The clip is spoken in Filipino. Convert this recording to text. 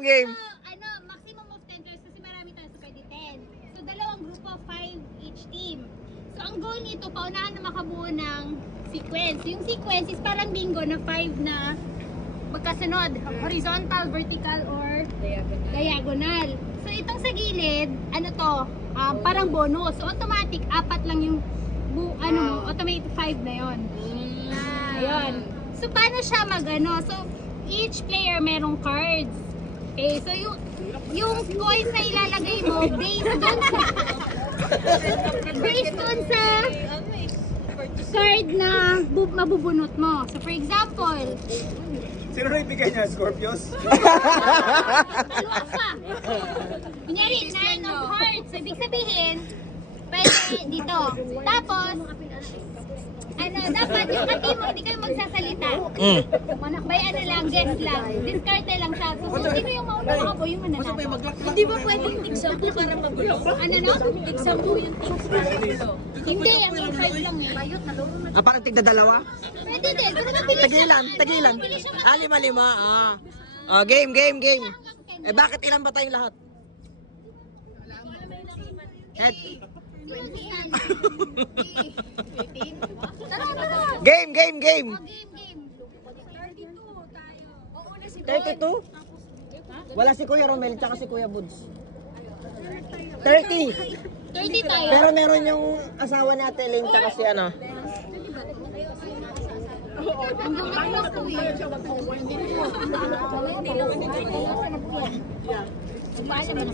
game. So, maximum of 10 players kasi marami tayo sa pwede 10. So, dalawang grupo, 5 each team. So, ang goal nito, paunahan na makabuo ng sequence. Yung sequence is parang bingo na 5 na magkasunod. Horizontal, vertical, or diagonal. So, itong sa gilid, parang bonus. So, automatic, 4 lang yung automatic 5 na yon. Ayun. So, paano siya So, each player merong cards. Okay, so yung coins na ilalagay mo based dun sa card na mabubunot mo. So, for example, sino na ibigay niya? Scorpios? dalawa ka. Kunyari, 9 of hearts. So, ibig sabihin, pwede dito. Tapos, dapat yung kati mo, hindi kayo magsasalita. May lang, guess lang. Discard lang siya. So, sino yung mauna makapo, yung mananalo. Hindi ba pwedeng tig-10 para magulo? Tig-10 yung tigs para magulo. Hindi, ang 5 lang eh. Parang tigda dalawa? Pwede din. Pero mabilis siya. Tagilan. Mabilis siya. 5. Game. Bakit ilan ba tayong lahat? Head. Game. Game. 32? Wala si Kuya Romel tsaka si Kuya Buds. 30. 30 tayo. Pero meron yung asawa ni Ate Elaine tsaka si Ang